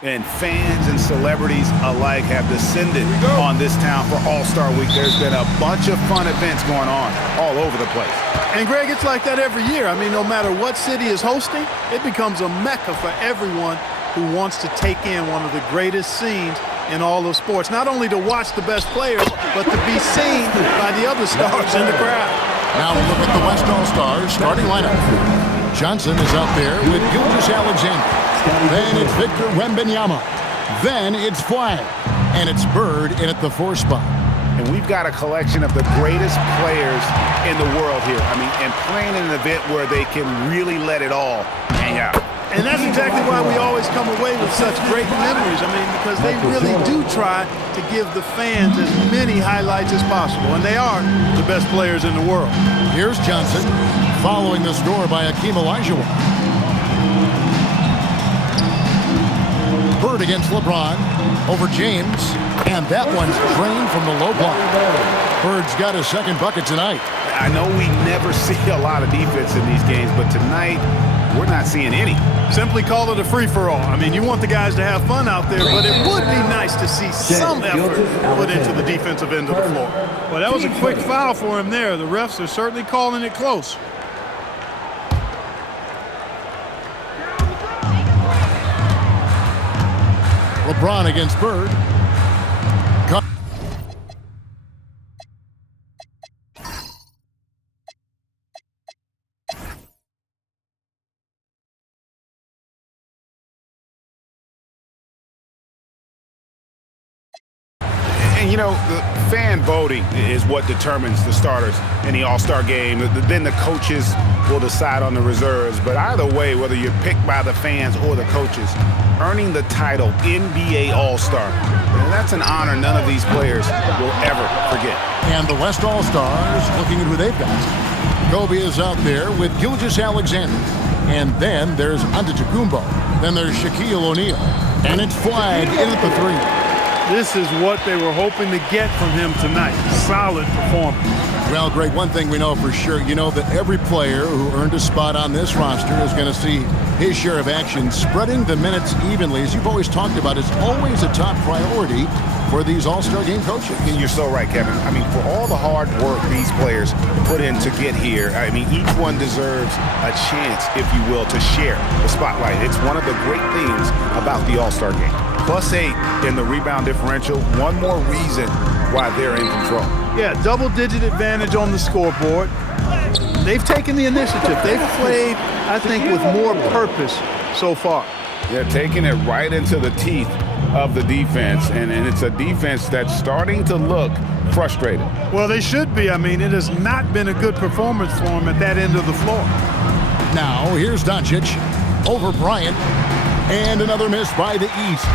And fans and celebrities alike have descended on this town for All-Star Week. There's been a bunch of fun events going on all over the place. And, Greg, it's like that every year. I mean, no matter what city is hosting, it becomes a mecca for everyone who wants to take in one of the greatest scenes in all of sports. Not only to watch the best players, but to be seen by the other stars in the crowd. Now we'll look at the West All-Stars starting lineup. Johnson is out there with Gilgeous-Alexander. Then it's Victor Wembanyama. Then it's Flagg. And it's Bird in at the 4 spot. And we've got a collection of the greatest players in the world here. I mean, and playing in an event where they can really let it all hang out. And that's exactly why we always come away with such great memories. I mean, because they really do try to give the fans as many highlights as possible. And they are the best players in the world. Here's Johnson following the score by Hakeem Olajuwon. Bird against LeBron over James, and that one's drained from the low block. Bird's got his second bucket tonight. I know we never see a lot of defense in these games, but tonight we're not seeing any. Simply call it a free-for-all. I mean, you want the guys to have fun out there, but it would be nice to see some effort put into the defensive end of the floor. Well, that was a quick foul for him there. The refs are certainly calling it close. LeBron against Bird. And, you know, the fan voting is what determines the starters in the All-Star game. Then the coaches will decide on the reserves. But either way, whether you're picked by the fans or the coaches, earning the title NBA All-Star, that's an honor none of these players will ever forget. And the West All-Stars looking at who they've got. Kobe is out there with Gilgeous-Alexander. And then there's Antetokounmpo. Then there's Shaquille O'Neal. And it's Flagg in at the 3. This is what they were hoping to get from him tonight. Solid performance. Well, Greg, one thing we know for sure, you know that every player who earned a spot on this roster is going to see his share of action. Spreading the minutes evenly, as you've always talked about, is always a top priority for these All-Star game coaches. And you're so right, Kevin. I mean, for all the hard work these players put in to get here, I mean, each one deserves a chance, if you will, to share the spotlight. It's one of the great things about the All-Star game. +8 in the rebound differential, one more reason why they're in control. Yeah, double-digit advantage on the scoreboard. They've taken the initiative. They've played, I think, with more purpose so far. They're taking it right into the teeth of the defense, and it's a defense that's starting to look frustrated. Well, they should be. I mean, it has not been a good performance for them at that end of the floor. Now, here's Doncic over Bryant, and another miss by the East.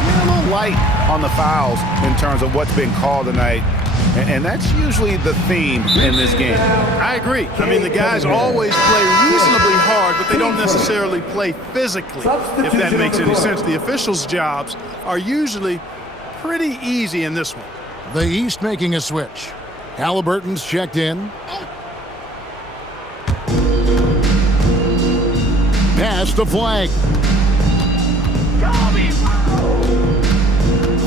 A little light on the fouls in terms of what's been called tonight, and that's usually the theme in this game. I agree. I mean, the guys always play reasonably hard, but they don't necessarily play physically, if that makes any sense. The officials' jobs are usually pretty easy in this one. The East making a switch. Halliburton's checked in. Pass to Flagg.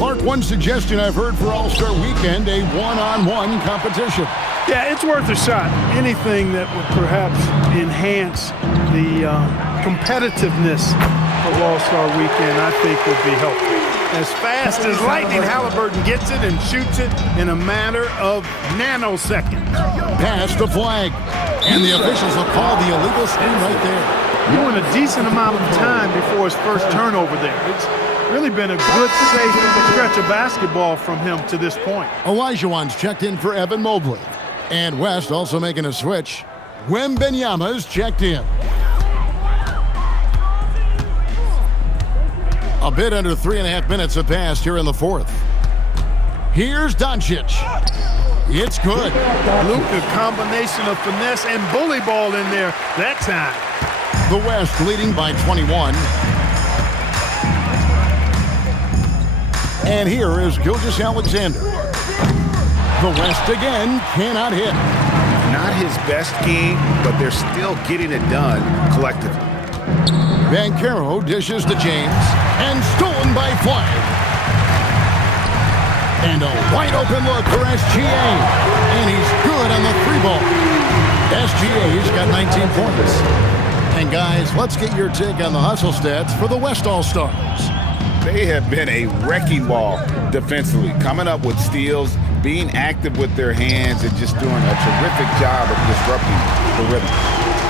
Clark, one suggestion I've heard for All-Star Weekend, a one-on-one competition. Yeah, it's worth a shot. Anything that would perhaps enhance the competitiveness of All-Star Weekend, I think would be helpful. As fast as lightning, Halliburton gets it and shoots it in a matter of nanoseconds. Pass to Flagg. And the officials have called the illegal screen right there. Doing a decent amount of time before his first turnover there. It's really been a good, safe stretch of basketball from him to this point. Olajuwon's checked in for Evan Mobley. And West also making a switch. Wembanyama's checked in. A bit under 3.5 minutes have passed here in the fourth. Here's Doncic. It's good. Luka, combination of finesse and bully ball in there that time. The West leading by 21. And here is Gilgeous-Alexander. The West again cannot hit. Not his best game, but they're still getting it done collectively. Banchero dishes to James, and stolen by Flagg. And a wide open look for SGA. And he's good on the 3-ball. SGA's got 19 points. And guys, let's get your take on the hustle stats for the West All-Stars. They have been a wrecking ball defensively, coming up with steals, being active with their hands, and just doing a terrific job of disrupting the rhythm.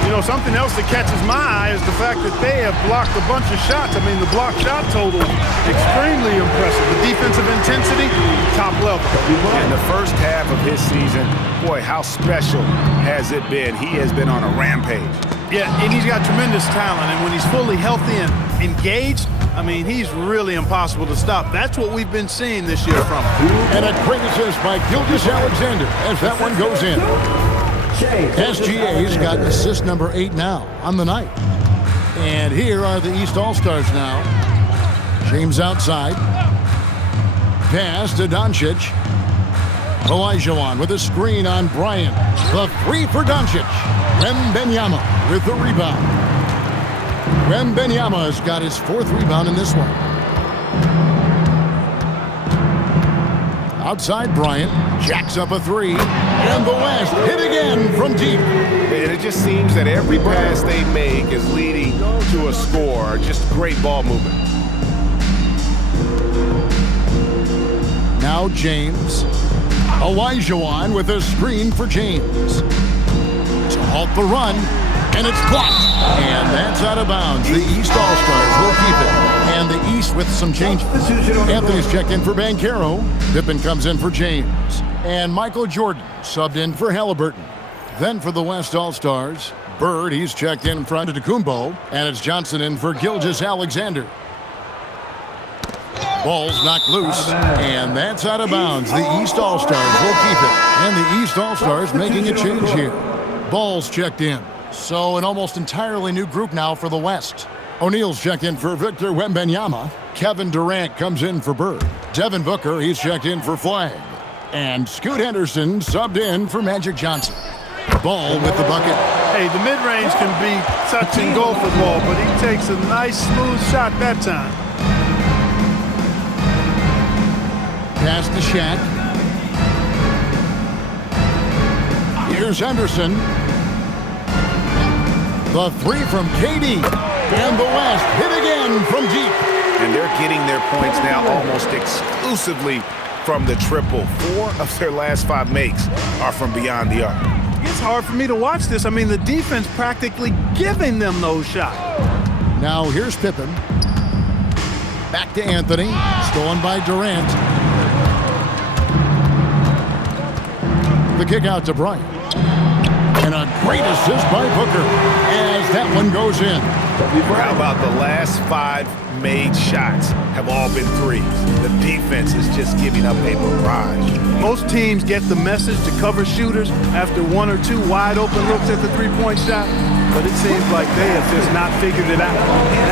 You know, something else that catches my eye is the fact that they have blocked a bunch of shots. I mean, the block shot total, extremely impressive. The defensive intensity, top level. In the first half of his season, boy, how special has it been? He has been on a rampage. Yeah, and he's got tremendous talent, and when he's fully healthy and engaged, I mean, he's really impossible to stop. That's what we've been seeing this year from him. And a great assist by Gilgeous-Alexander as that one goes in. SGA's got assist number 8 now on the night. And here are the East All-Stars now. James outside. Pass to Doncic. Olajuwon with a screen on Bryant. The 3 for Doncic. Wembanyama with the rebound. Wembanyama has got his 4th rebound in this one. Outside Bryant, jacks up a 3, and the West hit again from deep. And it just seems that every pass they make is leading to a score. Just great ball movement. Now James. Olajuwon with a screen for James. To halt the run, and it's blocked. And that's out of bounds. The East All-Stars will keep it. And the East with some changes. Anthony's checked in for Banchero. Pippen comes in for James. And Michael Jordan subbed in for Halliburton. Then for the West All-Stars, Bird, he's checked in front of Tecumbo. And it's Johnson in for Gilgeous-Alexander. Ball's knocked loose, and that's out of bounds. The East All-Stars will keep it. And the East All-Stars making a change here. Ball's checked in. So an almost entirely new group now for the West. O'Neal's checked in for Victor Wembanyama. Kevin Durant comes in for Bird. Devin Booker, he's checked in for Flagg. And Scoot Henderson subbed in for Magic Johnson. Ball with the bucket. Hey, the mid-range can be touch and go football, but he takes a nice, smooth shot that time. Pass to Shaq. Here's Henderson. The 3 from KD. And the West hit again from deep. And they're getting their points now almost exclusively from the triple. 4 of their last 5 makes are from beyond the arc. It's hard for me to watch this. I mean, the defense practically giving them those shots. Now here's Pippen. Back to Anthony. Stolen by Durant. The kick out to Bryant. And a great assist by Booker as that one goes in. How about the last 5 made shots have all been threes? The defense is just giving up a barrage. Most teams get the message to cover shooters after 1 or 2 wide open looks at the 3-point shot, but it seems like they have just not figured it out.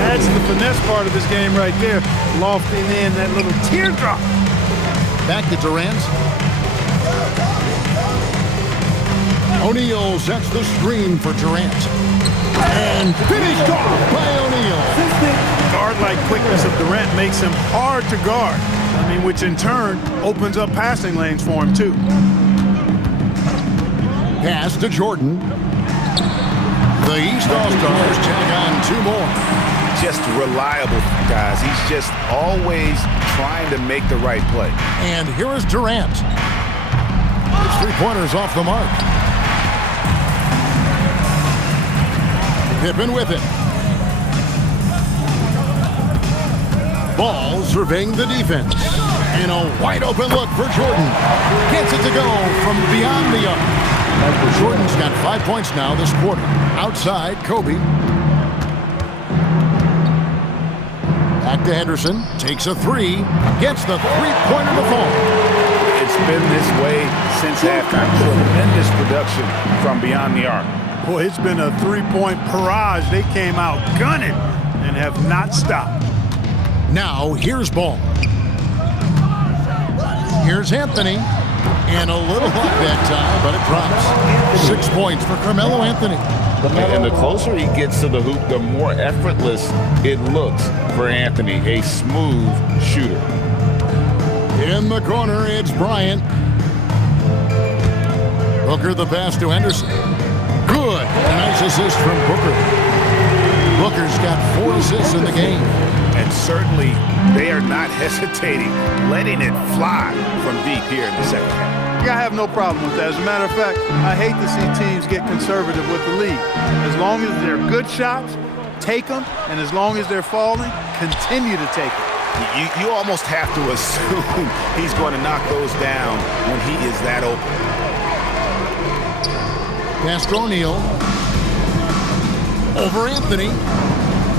That's the finesse part of this game right there, lofting in that little teardrop. Back to Durant. O'Neal sets the screen for Durant. And finished off by O'Neal. Guard-like quickness of Durant makes him hard to guard. I mean, which in turn opens up passing lanes for him, too. Pass to Jordan. The East All-Stars tag on 2 more. Just reliable, guys. He's just always trying to make the right play. And here is Durant. His 3-pointers off the mark. Pippen with it. Ball surveying the defense. And a wide open look for Jordan. Gets it to go from beyond the arc. Jordan's got 5 points now this quarter. Outside, Kobe. Back to Henderson. Takes a 3. Gets the 3-pointer to fall. It's been this way since halftime. Tremendous production from beyond the arc. Boy, it's been a 3-point barrage. They came out gunning and have not stopped. Now, here's Ball. Here's Anthony. And a little luck that time, but it drops. 6 points for Carmelo Anthony. And the closer he gets to the hoop, the more effortless it looks for Anthony, a smooth shooter. In the corner, it's Bryant. Booker the pass to Henderson. Good. A nice assist from Booker. Booker's got 4 assists in the game. And certainly they are not hesitating, letting it fly from deep here in the second half. I have no problem with that. As a matter of fact, I hate to see teams get conservative with the lead. As long as they're good shots, take them, and as long as they're falling, continue to take them. You almost have to assume he's going to knock those down when he is that open. Pass to O'Neal. Over Anthony.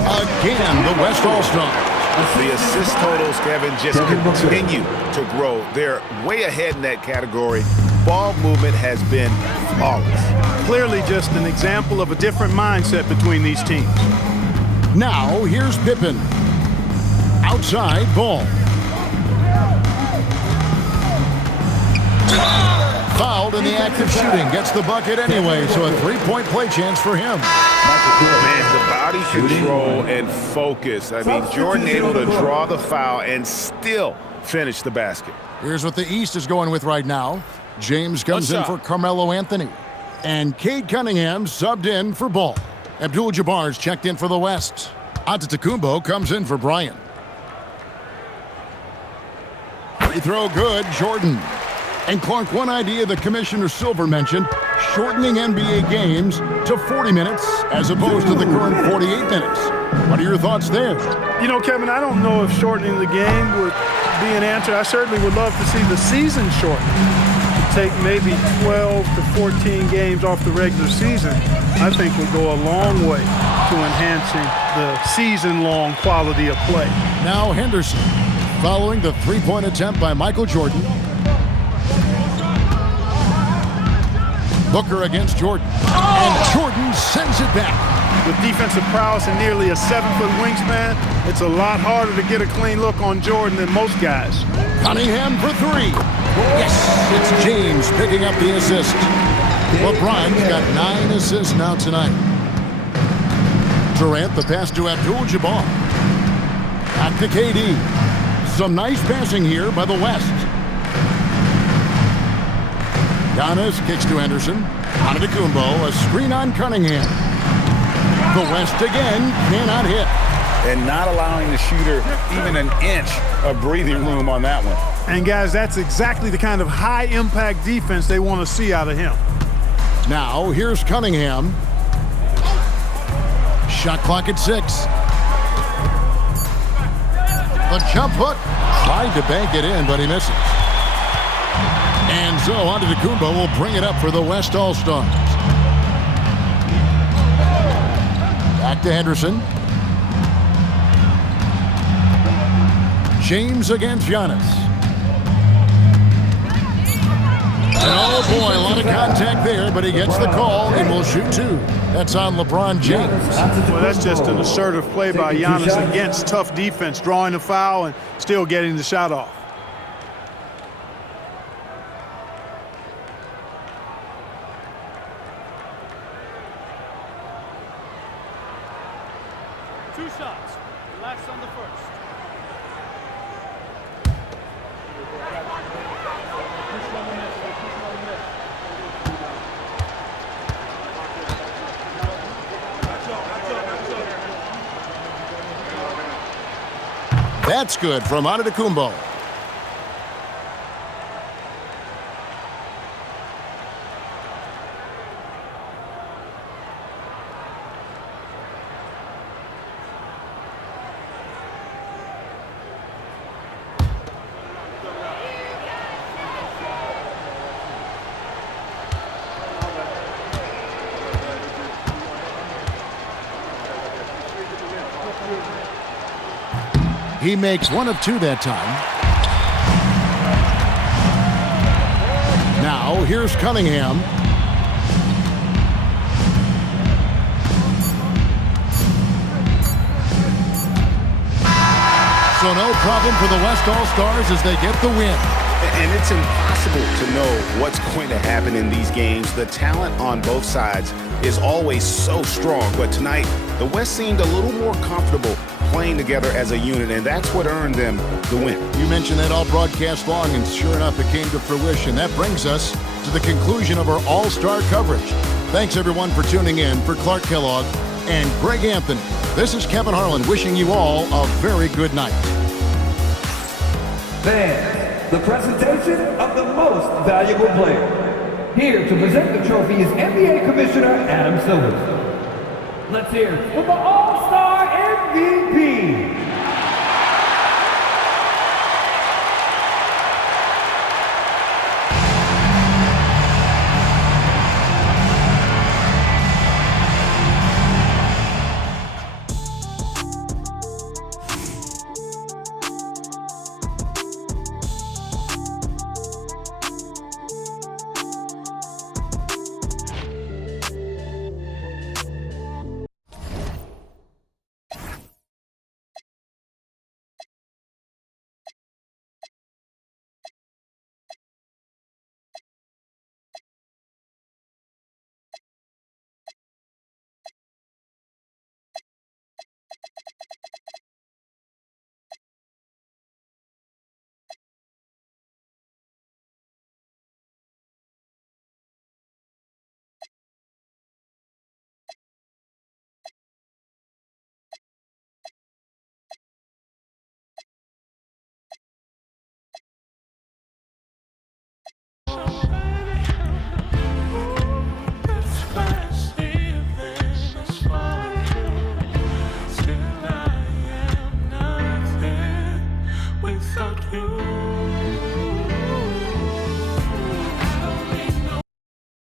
Again, the West All-Stars. The assist totals, Kevin, just continue to grow. They're way ahead in that category. Ball movement has been flawless. Clearly just an example of a different mindset between these teams. Now, here's Pippen. Outside ball. Fouled in the act of shooting. Gets the bucket anyway, so a 3-point play chance for him. Man, the body control and focus. I mean, Jordan able to draw the foul and still finish the basket. Here's what the East is going with right now. James comes in for Carmelo Anthony. And Cade Cunningham subbed in for Ball. Abdul-Jabbar's checked in for the West. Antetokounmpo comes in for Bryant. Free throw good, Jordan. And Clark, one idea that Commissioner Silver mentioned, shortening NBA games to 40 minutes as opposed to the current 48 minutes. What are your thoughts there? You know, Kevin, I don't know if shortening the game would be an answer. I certainly would love to see the season shortened. Take maybe 12 to 14 games off the regular season, I think would go a long way to enhancing the season-long quality of play. Now Henderson, following the three-point attempt by Michael Jordan. Booker against Jordan. And Jordan sends it back. With defensive prowess and nearly a 7-foot wingspan, it's a lot harder to get a clean look on Jordan than most guys. Cunningham for 3. Yes, it's James picking up the assist. LeBron's got 9 assists now tonight. Durant the pass to Abdul-Jabbar. Back to KD. Some nice passing here by the West. Giannis kicks to Henderson. Antetokounmpo, a screen on Cunningham. The West again cannot hit. And not allowing the shooter even an inch of breathing room on that one. And guys, that's exactly the kind of high-impact defense they want to see out of him. Now, here's Cunningham. Shot clock at 6. The jump hook. Tried to bank it in, but he misses. And so Antetokounmpo will bring it up for the West All-Stars. Back to Henderson. James against Giannis. And oh boy, a lot of contact there, but he gets the call and will shoot 2. That's on LeBron James. Well, that's just an assertive play by Giannis against tough defense, drawing a foul and still getting the shot off. Two shots. Relax on the first. That's good from Antetokounmpo. He makes 1 of 2 that time. Now, here's Cunningham. So no problem for the West All-Stars as they get the win. And it's impossible to know what's going to happen in these games. The talent on both sides is always so strong. But tonight, the West seemed a little more comfortable playing together as a unit, and that's what earned them the win. You mentioned that all broadcast long, and sure enough, it came to fruition. That brings us to the conclusion of our all-star coverage. Thanks, everyone, for tuning in. For Clark Kellogg and Greg Anthony, this is Kevin Harlan wishing you all a very good night. Fans, the presentation of the most valuable player. Here to present the trophy is NBA Commissioner Adam Silver. Let's hear it for the All-Star MVP.